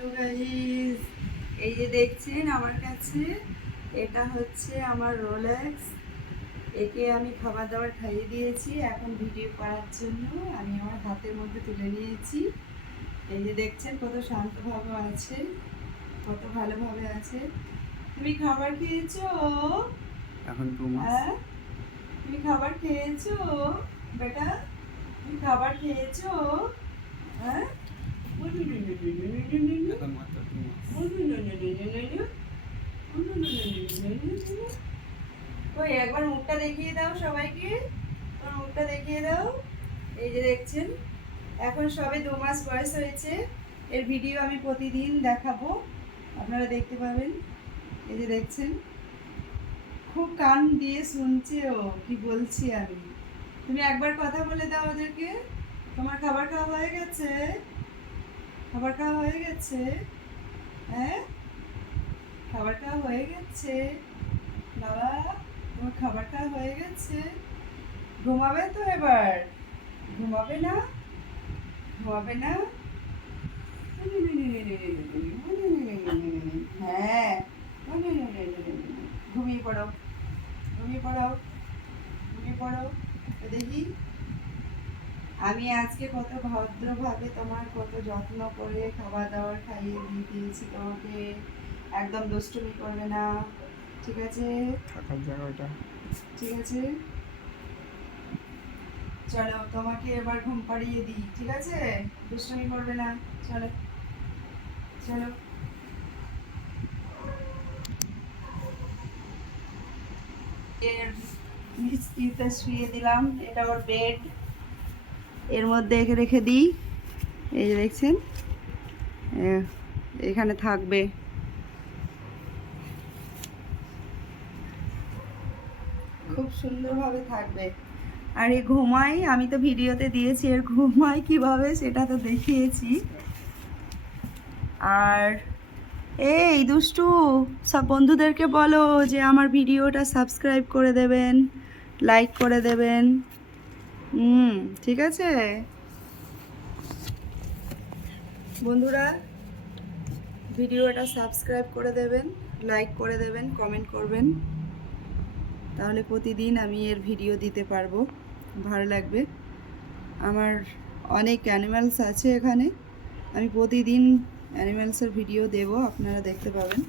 তো গাইস, এই যে দেখছেন আমার কাছে, এটা হচ্ছে আমার রোলেক্স। একে আমি খাবার দাবার খাইয়ে দিয়েছি, এখন ভিডিও করার জন্য আমি আমার হাতের মধ্যে তুলে নিয়েছি। এই যে দেখছেন কত শান্তভাবে আছে, কত ভালোভাবে আছে। তুমি খাবার খেয়েছো? এখন 2 মাস। হ্যাঁ, তুমি খাবার খেয়েছো বেটা? তুমি খাবার খেয়েছো? হ্যাঁ, এখন মাত্র 2 মাস। ওই একবার মুখটা দেখিয়ে দাও সবাইকে, তোমার মুখটা দেখিয়ে দাও। এই যে দেখছেন, এখন সবে 2 মাস বয়স হয়েছে। এর ভিডিও আমি প্রতিদিন দেখাবো, আপনারা দেখতে পাবেন। এই যে দেখছেন, খুব কান দিয়ে শুনছে ও কি বলছি আমি। তুমি একবার কথা বলে দাও ওদেরকে, তোমার খাবার খাওয়া হয়ে গেছে? খাবার খাওয়া হয়ে গেছে? হ্যাঁ, খাবার খাওয়া হয়ে গেছে বাবা? তোমার খাবার খাওয়া হয়ে গেছে? ঘুমাবে তো এবার? ঘুমাবে না? ঘুমাবে না? হ্যাঁ, ঘুমিয়ে পড়ো, ঘুমিয়ে পড়ো, ঘুমিয়ে পড়ো। দেখি আমি আজকে কত ভদ্রভাবে তোমার কত যত্ন করে খাবার দাবার খাইয়ে দিয়ে দিয়েছি তোমাকে। একদম দুষ্টুমি করবে না, ঠিক আছে? থাকার জায়গাটা ঠিক আছে, চলো তোমাকে এবার ঘুম পাড়িয়ে দিই, ঠিক আছে? দুষ্টুমি করবে না, চলো চলো। এর নিচটিতে শুয়ে দিলাম, এটা ওর বেড। এর মধ্যে একে রেখে দিই, এই যে দেখছেন, এখানে থাকবে। খুব সুন্দরভাবে থাকবে। আর এ ঘুমাই, আমি তো ভিডিওতে দিয়েছি এর ঘুমাই কিভাবে, সেটা তো দেখিয়েছি। আর এই দুষ্টু, সব বন্ধুদেরকে বলো যে আমার ভিডিওটা সাবস্ক্রাইব করে দেবেন, লাইক করে দেবেন। ঠিক আছে বন্ধুরা, ভিডিওটা সাবস্ক্রাইব করে দেবেন, লাইক করে দেবেন, কমেন্ট করবেন, তাহলে প্রতিদিন আমি এর ভিডিও দিতে পারবো, ভালো লাগবে। আমার অনেক অ্যানিম্যালস আছে এখানে, আমি প্রতিদিন অ্যানিম্যালসের ভিডিও দেব, আপনারা দেখতে পাবেন।